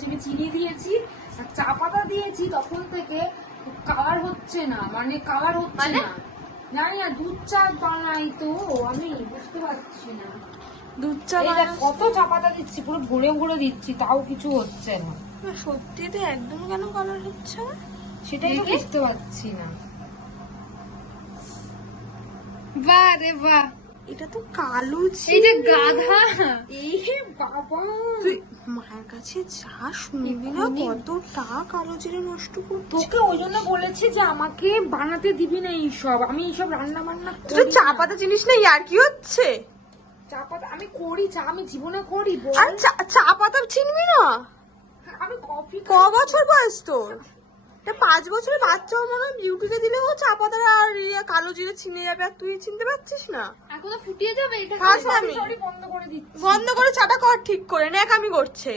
চিনি চিনি দিয়েছি আর চা পাতা দিয়েছি, তখন থেকে কালার হচ্ছে না, মানে কালার হচ্ছে না। জানি না, দুধ চা বানাই তো আমি বুঝতে পারছি না। দুধ চা কত চা পাতা দিচ্ছি, পুরো ভরে ভরে দিচ্ছি, তাও কিছু হচ্ছে না। সত্যি তো একদম কেন কালার হচ্ছে না সেটাই তো বুঝতে পারছি না। বাহ রে বাহ, এটা তো কালো এই যে গাধা, এই বাবা তুই মায়ের কাছে যা শুনবি না কতটা কালো জিরে নষ্ট করতে। তোকে ওই জন্য বলেছি যে আমাকে বানাতে দিবি না এইসব, আমি এইসব রান্না বান্না তুই তো চা পাতা জিনিস না, আর কি হচ্ছে? চা পাতা আমি করি, চা আমি জীবনে করি। আর চা পাতা চিনবি না? আমি কফি ক বছর বয়স তোর? 5 বছরের বাচ্চা মনে হয় বিউটিকে দিলেও চা পাতা আর কালো জিরে চিনে যাবে, আর তুই চিনতে পারছিস না? এখনো ফুটিয়ে যাবে এটা। বন্ধ করে বন্ধ করে দিচ্ছি। বন্ধ করে চাটা কর ঠিক করে, ন্যাকামি করছে।